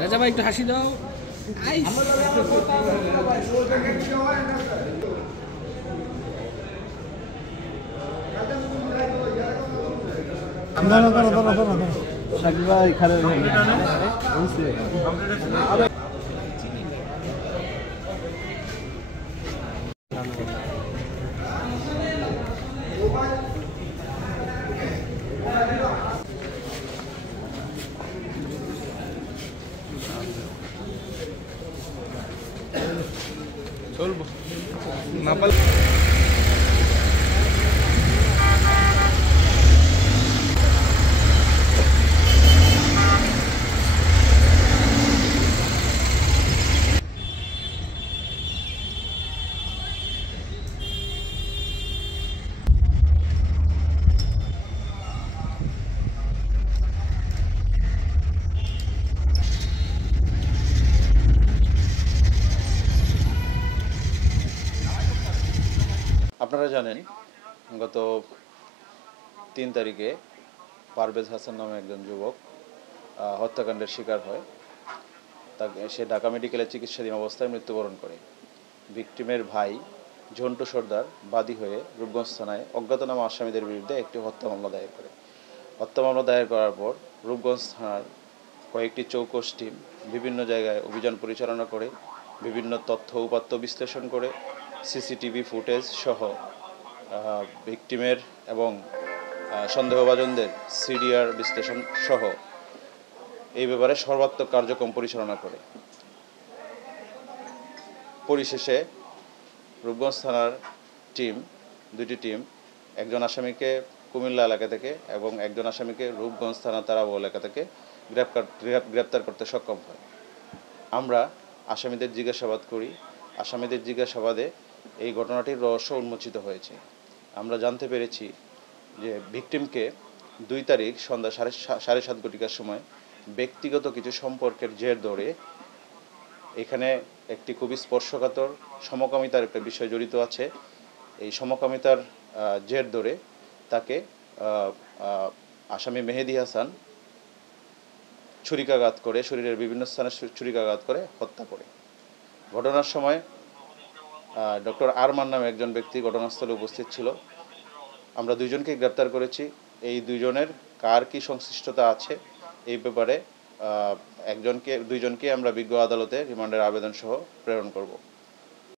রাজা ভাই একটু হাসি দাও। সাকিব ভাই খারাপ চলবো না পারলে আপনারা জানেন গত ৩ তারিখে পারভেজ হাসান নামে একজন যুবক হত্যাকাণ্ডের শিকার হয়। সে ঢাকা মেডিকেলে চিকিৎসাধীন অবস্থায় মৃত্যুবরণ করে। ভিকটিমের ভাই ঝন্টু সর্দার বাদী হয়ে রূপগঞ্জ থানায় অজ্ঞাতনামা আসামিদের বিরুদ্ধে একটি হত্যা মামলা দায়ের করে। হত্যা মামলা দায়ের করার পর রূপগঞ্জ থানার কয়েকটি চৌকস টিম বিভিন্ন জায়গায় অভিযান পরিচালনা করে, বিভিন্ন তথ্য উপাত্ত বিশ্লেষণ করে, সিসিটিভি ফুটেজ সহ ভিকটিমের এবং সন্দেহভাজনদের সিডিআর বিশ্লেষণ সহ এই ব্যাপারে সর্বাত্মক কার্যক্রম পরিচালনা করে। পরিশেষে রূপগঞ্জ থানার দুটি টিম একজন আসামিকে কুমিল্লা এলাকা থেকে এবং একজন আসামিকে রূপগঞ্জ থানা তারাবো এলাকা থেকে গ্রেপ্তার করতে সক্ষম হয়। আমরা আসামিদের জিজ্ঞাসাবাদ করি। আসামিদের জিজ্ঞাসাবাদে এই ঘটনাটির রহস্য উন্মোচিত হয়েছে। আমরা জানতে পেরেছি যে ভিকটিমকে ২ তারিখ সন্ধ্যা ৭:৩০ ঘটিকার সময় ব্যক্তিগত কিছু সম্পর্কের জের ধরে এখানে একটি খুবই স্পর্শকাতর সমকামিতার একটা বিষয় জড়িত আছে। এই সমকামিতার জের ধরে তাকে আসামি মেহেদি হাসান ছুরিকাঘাত করে, শরীরের বিভিন্ন স্থানে ছুরিকাঘাত করে হত্যা করে। ঘটনার সময় ডক্টর আরমান নামে একজন ব্যক্তি ঘটনাস্থলে উপস্থিত ছিল। আমরা 2 জনকে গ্রেপ্তার করেছি। এই 2 জনের কার কি সংশ্লিষ্টতা আছে এই ব্যাপারে 2 জনকে আমরা বিজ্ঞ আদালতে রিমান্ডের আবেদন সহ প্রেরণ করব।